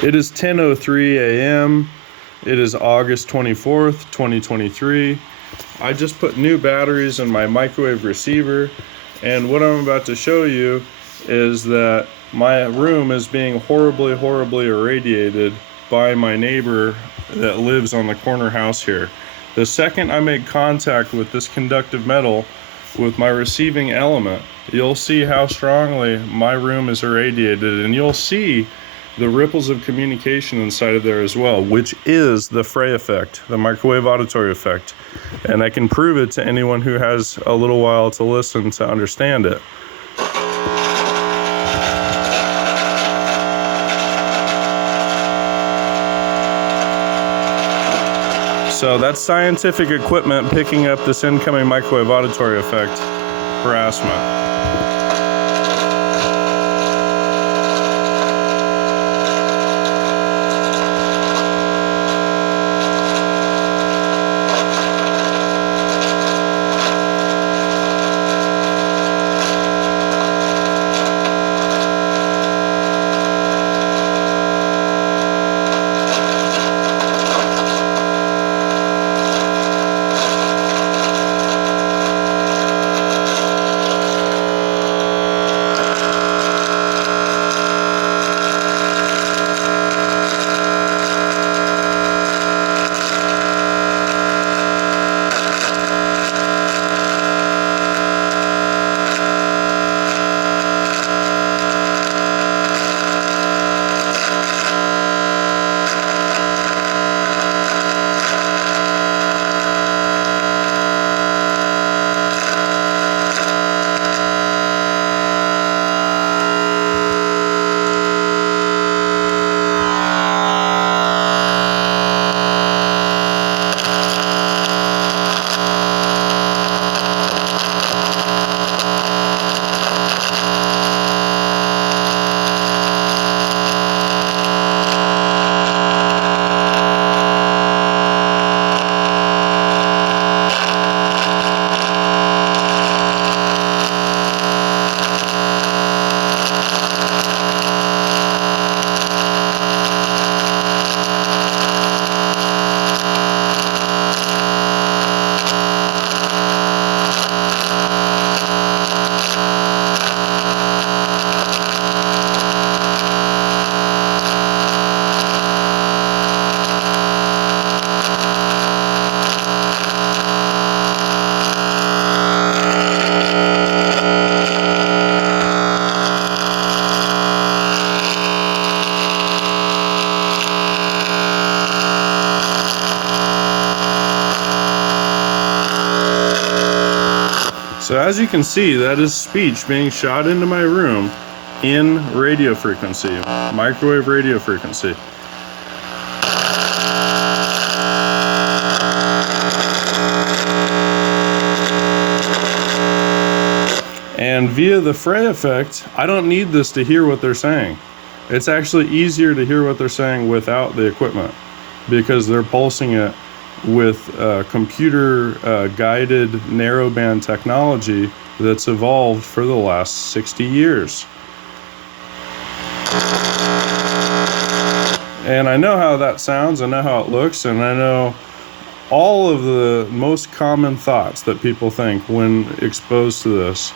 It is 10:03 a.m. It is August 24th, 2023. I just put new batteries in my microwave receiver, and what I'm about to show you is that my room is being horribly irradiated by my neighbor that lives on the corner house here. The second I make contact with this conductive metal with my receiving element, you'll see how strongly my room is irradiated, and you'll see the ripples of communication inside of there as well, which is the Frey effect, the microwave auditory effect. And I can prove it to anyone who has a little while to listen to understand it. So that's scientific equipment picking up this incoming microwave auditory effect harassment. So as you can see, that is speech being shot into my room in radio frequency, microwave radio frequency. And via the Frey effect, I don't need this to hear what they're saying. It's actually easier to hear what they're saying without the equipment, because they're pulsing it with computer guided narrowband technology that's evolved for the last 60 years. And I know how that sounds, I know how it looks, and I know all of the most common thoughts that people think when exposed to this.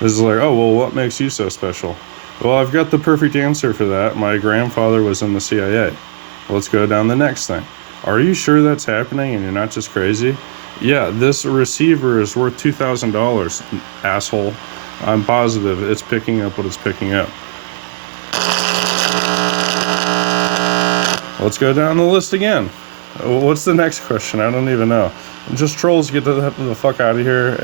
Is like, oh, well, what makes you so special? Well, I've got the perfect answer for that. My grandfather was in the CIA. Let's go down the next thing. Are you sure that's happening and you're not just crazy? Yeah, this receiver is worth $2,000, asshole. I'm positive it's picking up what it's picking up. Let's go down the list again. What's the next question? I don't even know. Just trolls, get the fuck out of here.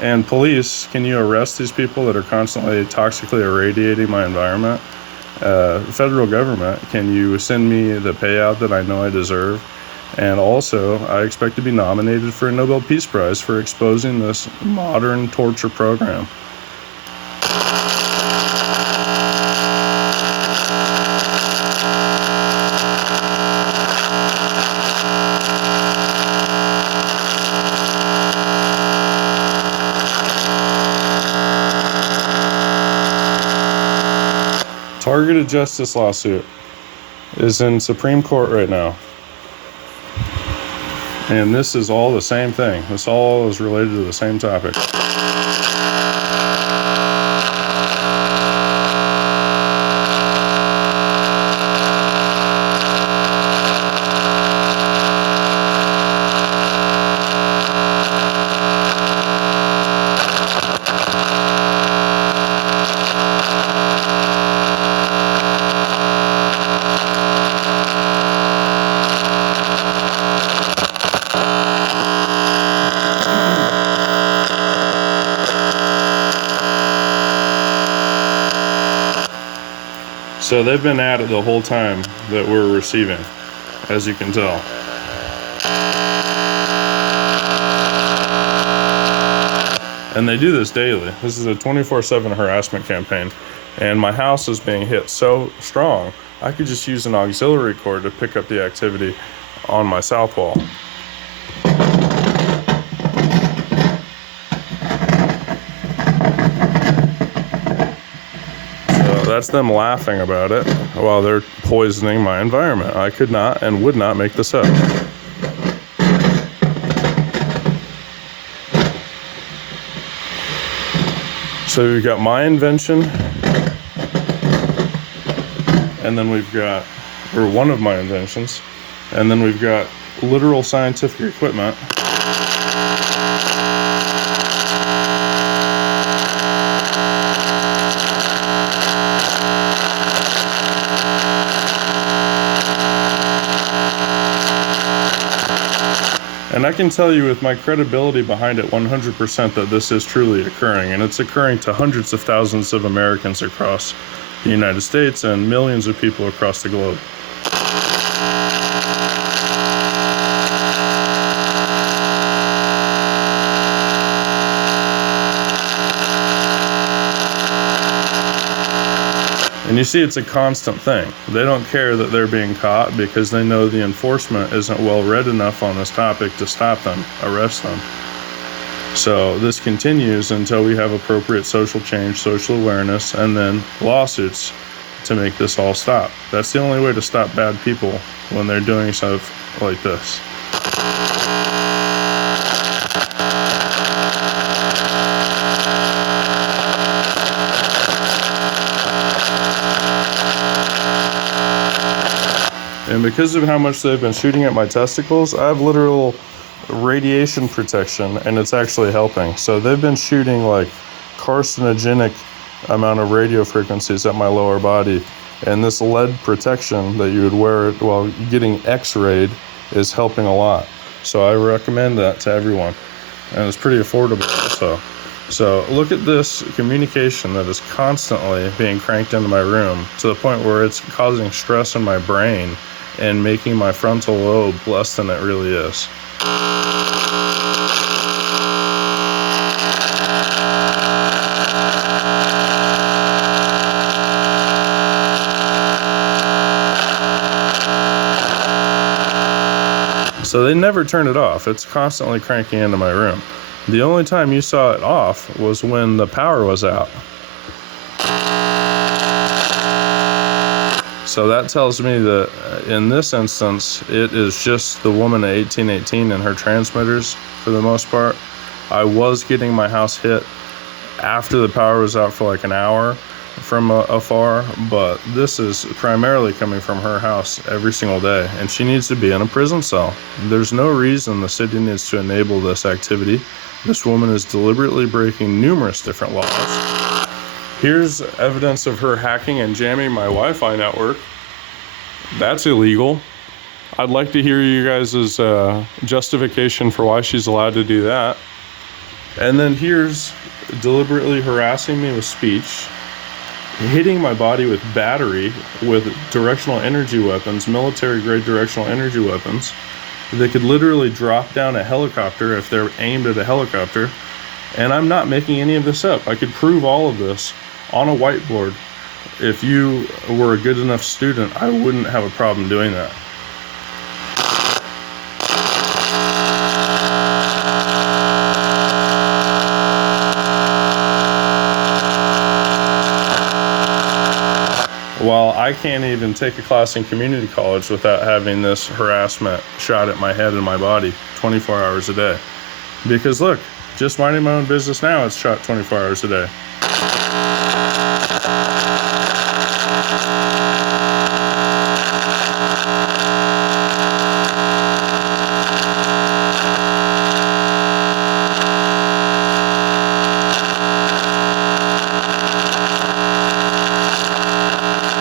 And police, can you arrest these people that are constantly toxically irradiating my environment? Federal government, can you send me the payout that I know I deserve? And also, I expect to be nominated for a Nobel Peace Prize for exposing this modern torture program. targeted justice lawsuit is in Supreme Court right now. And this is all the same thing. This all is related to the same topic. So they've been at it the whole time that we're receiving, as you can tell. And they do this daily. This is a 24/7 harassment campaign. And my house is being hit so strong, I could just use an auxiliary cord to pick up the activity on my south wall. That's them laughing about it while they're poisoning my environment. I could not and would not make this up. So we've got my invention, and then we've got, or one of my inventions, and then we've got literal scientific equipment. And I can tell you with my credibility behind it 100% that this is truly occurring, and it's occurring to hundreds of thousands of Americans across the United States and millions of people across the globe. And you see, it's a constant thing. They don't care that they're being caught because they know the enforcement isn't well read enough on this topic to stop them, arrest them. So this continues until we have appropriate social change, social awareness, and then lawsuits to make this all stop. That's the only way to stop bad people when they're doing stuff like this. And because of how much they've been shooting at my testicles, I have literal radiation protection, and it's actually helping. So they've been shooting like carcinogenic amount of radio frequencies at my lower body, and this lead protection that you would wear while getting x-rayed is helping a lot. So I recommend that to everyone, and it's pretty affordable also. So look at this communication that is constantly being cranked into my room to the point where it's causing stress in my brain and making my frontal lobe less than it really is. So they never turn it off. It's constantly cranking into my room. The only time you saw it off was when the power was out. So that tells me that in this instance, it is just the woman at 1818 and her transmitters for the most part. I was getting my house hit after the power was out for like an hour from afar, but this is primarily coming from her house every single day, and she needs to be in a prison cell. There's no reason the city needs to enable this activity. This woman is deliberately breaking numerous different laws. Here's evidence of her hacking and jamming my Wi-Fi network. That's illegal. I'd like to hear you guys' justification for why she's allowed to do that. And then here's deliberately harassing me with speech, hitting my body with battery with directional energy weapons, military-grade directional energy weapons. They could literally drop down a helicopter if they're aimed at a helicopter. And I'm not making any of this up. I could prove all of this on a whiteboard. If you were a good enough student, I wouldn't have a problem doing that. I can't even take a class in community college without having this harassment shot at my head and my body 24 hours a day. Because look, just minding my own business now, it's shot 24 hours a day.